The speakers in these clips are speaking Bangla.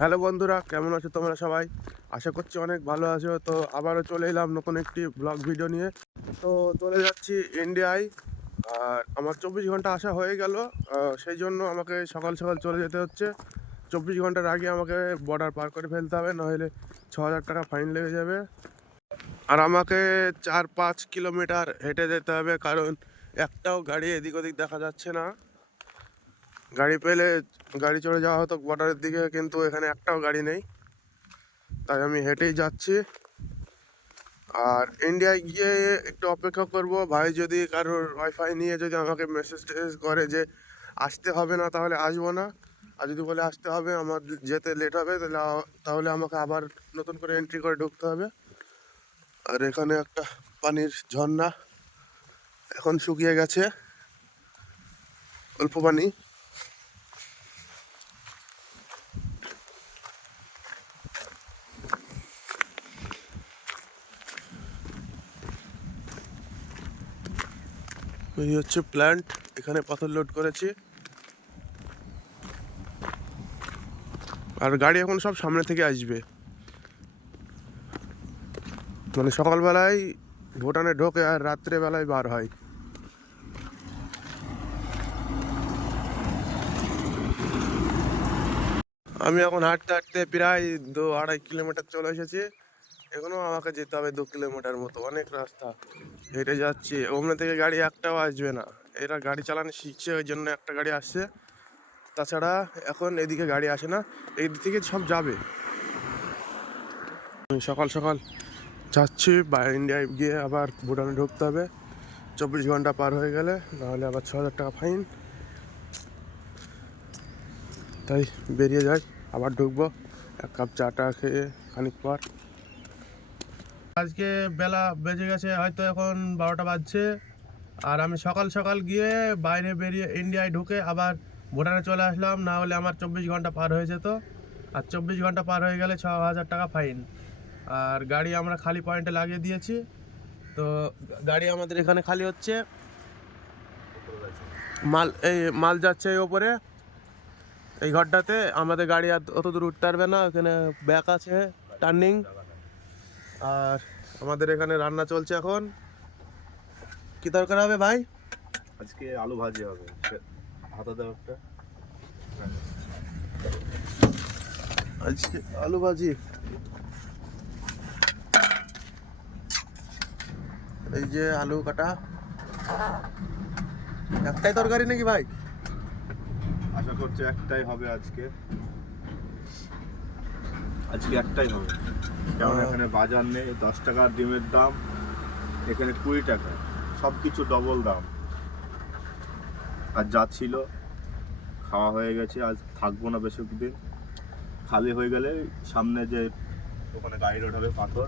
হ্যালো বন্ধুরা, কেমন আছো তোমরা সবাই? আশা করছি অনেক ভালো আছো। তো আবারও চলে এলাম নতুন একটি ব্লগ ভিডিও নিয়ে। তো চলে যাচ্ছি ইন্ডিয়ায়। আর আমার 24 ঘন্টা আসা হয়ে গেল। সেই জন্য আমাকে সকাল সকাল চলে যেতে হচ্ছে। 24 ঘন্টার আগে আমাকে বর্ডার পার করে ফেলতে হবে, নাহলে 6,000 টাকা ফাইন লেগে যাবে। আর আমাকে 4-5 কিলোমিটার হেঁটে যেতে হবে, কারণ একটাও গাড়ি এদিক ওদিক দেখা যাচ্ছে না। গাড়ি পেলে গাড়ি চড়ে যাওয়া হতো বর্ডারের দিকে, কিন্তু এখানে একটাও গাড়ি নেই। তাই আমি হেঁটেই যাচ্ছি। আর ইন্ডিয়ায় গিয়ে একটু অপেক্ষা করব, ভাই যদি কারোর ওয়াইফাই নিয়ে যদি আমাকে মেসেজ টেসেজ করে যে আসতে হবে না, তাহলে আসবো না। আর যদি বলে আসতে হবে, আমার যেতে লেট হবে, তাহলে আমাকে আবার নতুন করে এন্ট্রি করে ঢুকতে হবে। আর এখানে একটা পানির ঝর্ণা, এখন শুকিয়ে গেছে, অল্প পানি। এই হচ্ছে প্ল্যান্ট, এখানে পাথর লোড করেছি। আর গাড়ি এখন সব সামনে থেকে আসবে, মানে সকালবেলায় ভুটানে ঢোকে আর রাত্রেবেলায় বার হয়। আমি এখন হাঁটতে হাঁটতে প্রায় 2-2.5 কিলোমিটার চলে এসেছি। এখনো আমাকে যেতে হবে 2 কিলোমিটার মতো, অনেক রাস্তা। হেঁটে যাচ্ছি, ওমনে থেকে গাড়ি একটাও আসবে না। এরা গাড়ি চালানো শিখছে, ওই জন্য একটা গাড়ি আসছে। তাছাড়া এখন এদিকে গাড়ি আসে না, এই দিক থেকে সব যাবে। আমি সকাল সকাল যাচ্ছি, ইন্ডিয়ায় গিয়ে আবার ভুটানে ঢুকতে হবে। 24 ঘন্টা পার হয়ে গেলে, নাহলে আবার 6,000 টাকা ফাইন। তাই বেরিয়ে যাই, আবার ঢুকবো এক কাপ চা টা খেয়ে খানিক পর। আজকে বেলা বেজে গেছে, হয়তো এখন 12টা বাজছে। আর আমি সকাল সকাল গিয়ে বাইরে বেরিয়ে ইন্ডিয়ায় ঢুকে আবার ভুটানে চলে আসলাম, না হলে আমার 24 ঘন্টা পার হয়ে যেত। আর 24 ঘন্টা পার হয়ে গেলে 6,000 টাকা ফাইন। আর গাড়ি আমরা খালি পয়েন্টে লাগিয়ে দিয়েছি। তো গাড়ি আমাদের এখানে খালি হচ্ছে, মাল যাচ্ছে এই ওপরে, এই ঘরটাতে। আমাদের গাড়ি আর অত দূর উঠতে পারবে না, ওখানে ব্যাক আছে, টার্নিং। আর আমাদের এখানে রান্না চলছে এখন। কি দরকার হবে ভাই? আজকে আলু ভাজি হবে। হাতা দাও একটা। আজকে আলু ভাজি। এই যে আলু কাটা। একটাই তরকারি নাকি ভাই? আশা করছি একটাই হবে আজকে। আজকে একটাই হবে, কারণ এখানে বাজার নেই। 10 টাকার ডিমের দাম, এখানে 20 টাকা। সব কিছু ডবল দাম। আর যা ছিল খাওয়া হয়ে গেছে, আজ থাকবো না বেশি দিন। খালি হয়ে গেলে সামনে যে ওখানে গাড়ি লোড হবে পাথর,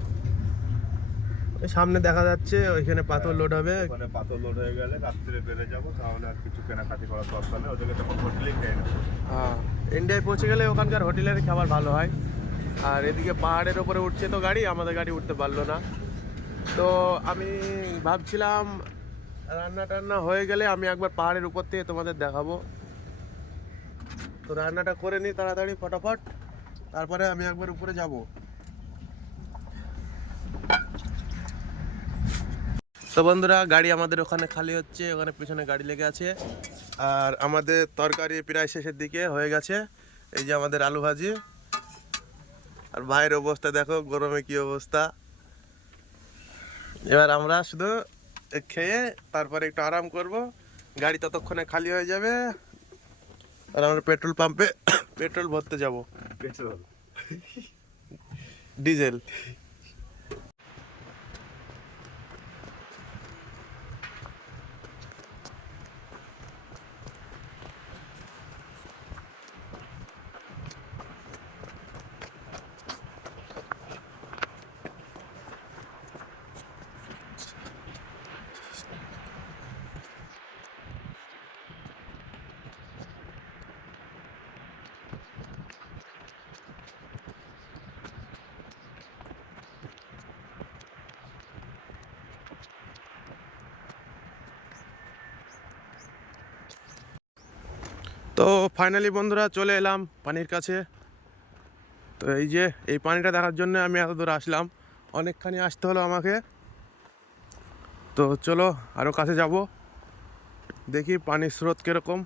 ওই সামনে দেখা যাচ্ছে ওইখানে পাথর লোড হবে। ওখানে পাথর লোড হয়ে গেলে রাত্রে বেড়ে যাবো, তাহলে আর কিছু কেনাকাটি করার দরকার নেই। ওদেরকে তখন হোটেলেই খেয়ে নেবো। হ্যাঁ, ইন্ডিয়ায় পৌঁছে গেলে ওখানকার হোটেলের খাবার ভালো হয়। আর এদিকে পাহাড়ের ওপরে উঠছে তো গাড়ি, আমাদের গাড়ি উঠতে পারলো না। তো আমি ভাবছিলাম রান্না টান্না হয়ে গেলে আমি একবার পাহাড়ের উপর থেকে তোমাদের দেখাবো। তো রান্নাটা করে নিই তাড়াতাড়ি ফটাফট, তারপরে আমি একবার উপরে যাব। তো বন্ধুরা, গাড়ি আমাদের ওখানে খালি হচ্ছে, ওখানে পিছনে গাড়ি লেগে আছে। আর আমাদের তরকারি প্রায় শেষের দিকে হয়ে গেছে। এই যে আমাদের আলু ভাজি। আর ভাইয়ের অবস্থা দেখো, গরমে কি অবস্থা। এবার আমরা শুধু খেয়ে তারপরে একটু আরাম করব, গাড়ি ততক্ষণে খালি হয়ে যাবে। আর আমরা পেট্রোল পাম্পে পেট্রোল ভরতে যাব, পেট্রোল। ডিজেল। তো ফাইনালি বন্ধুরা চলে এলাম পানির কাছে। তো এই যে এই পানিটা দেখার জন্য আমি এত দূর আসলাম, অনেকখানি আসতে হলো আমাকে। তো চলো আরও কাছে যাব, দেখি পানির স্রোত কীরকম।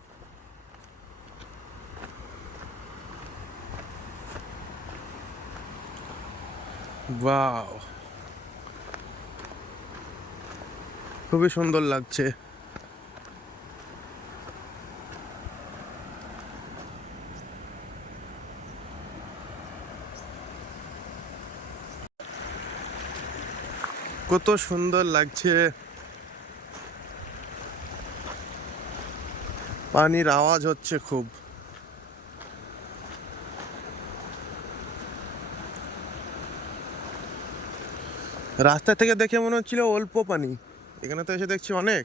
বাও, খুবই সুন্দর লাগছে। কত সুন্দর লাগছে, পানির আওয়াজ হচ্ছে খুব। রাস্তা থেকে দেখে মনে হচ্ছিল অল্প পানি, এখানে তো এসে দেখছি অনেক,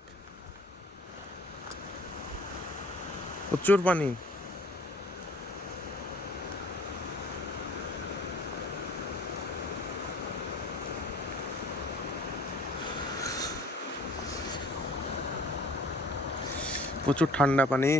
প্রচুর পানি। প্রচুর ঠান্ডা পানি।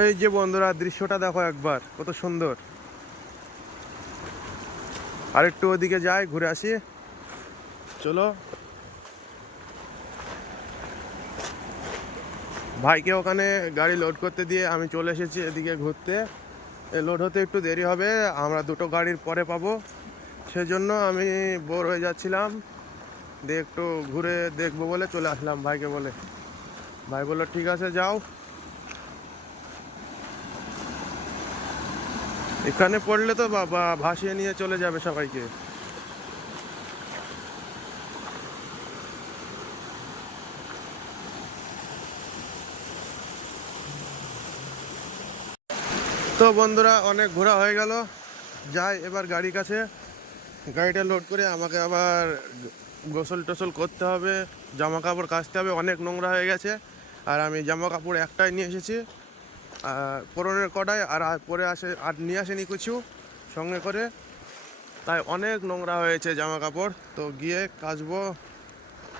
এই যে বন্ধুরা, দৃশ্যটা দেখো একবার, কত সুন্দর। আরেকটু ওদিকে যাই, ঘুরে আসি, চলো। ভাইকে ওখানে গাড়ি লোড করতে দিয়ে আমি চলে এসেছি এদিকে ঘুরতে। লোড হতে একটু দেরি হবে, আমরা দুটো গাড়ির পরে পাবো, সেজন্য আমি বোর হয়ে যাচ্ছিলাম, দিয়ে একটু ঘুরে দেখবো বলে চলে আসলাম ভাইকে বলে। ভাই বললো ঠিক আছে যাও। এখানে পড়লে তো বাবা ভাসিয়ে নিয়ে চলে যাবে সবাইকে। তো বন্ধুরা, অনেক ঘোরা হয়ে গেল, যাই এবার গাড়ির কাছে। গাড়িটা লোড করে আমাকে আবার গোসল টোসল করতে হবে, জামা কাপড় কাচতে হবে, অনেক নোংরা হয়ে গেছে। আর আমি জামা কাপড় একটাই নিয়ে এসেছি, পরনের কটাই, আর পরে আর নিয়ে আসেনি কিছু সঙ্গে করে, তাই অনেক নোংরা হয়েছে জামা কাপড়। তো গিয়ে কাচবো,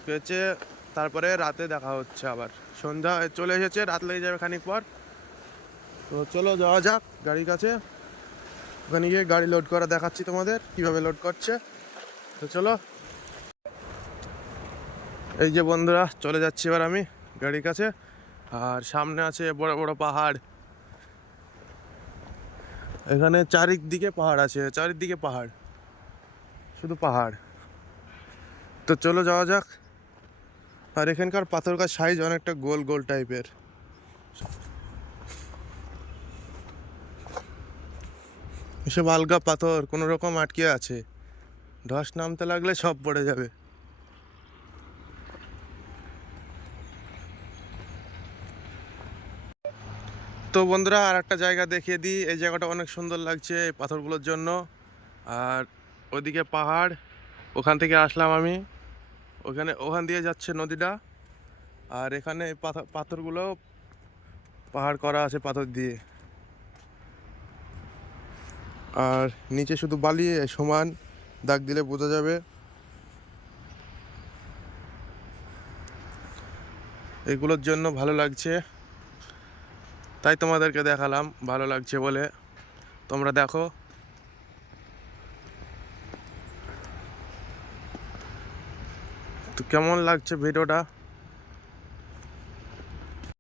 কেচে তারপরে রাতে দেখা হচ্ছে। আবার সন্ধ্যা চলে এসেছে, রাত লেগে যাবে খানিক পর। তো চলো যাওয়া যাক গাড়ির কাছে, ওখানে গিয়ে গাড়ি লোড করা দেখাচ্ছি তোমাদের কিভাবে লোড করছে। তো চলো, এই যে বন্ধুরা চলে যাচ্ছি এবার আমি গাড়ির কাছে। আর সামনে আছে বড় বড় পাহাড়, এখানে চারিদিকে পাহাড় আছে, চারিদিকে পাহাড়, শুধু পাহাড়। তো চলো যাওয়া যাক। আর এখানকার পাথর গাছ সাইজ অনেকটা গোল গোল টাইপের। এসব আলগা পাথর কোনো রকম আটকে আছে, ধস নামতে লাগলে সব পড়ে যাবে। তো বন্ধুরা, আর একটা জায়গা দেখিয়ে দিই, এই জায়গাটা অনেক সুন্দর লাগছে এই পাথরগুলোর জন্য। আর ওইদিকে পাহাড়, ওখান থেকে আসলাম আমি, ওখান দিয়ে যাচ্ছে নদীটা। আর এখানে এই পাথরগুলো পাহাড় করা আছে পাথর দিয়ে, আর নিচে শুধু বালি, সমান দাগ দিলে বোঝা যাবে। এগুলোর জন্য ভালো লাগছে, তাই তোমাদেরকে দেখালাম, ভালো লাগছে বলে। তোমরা দেখো। তো কেমন লাগছে ভিডিওটা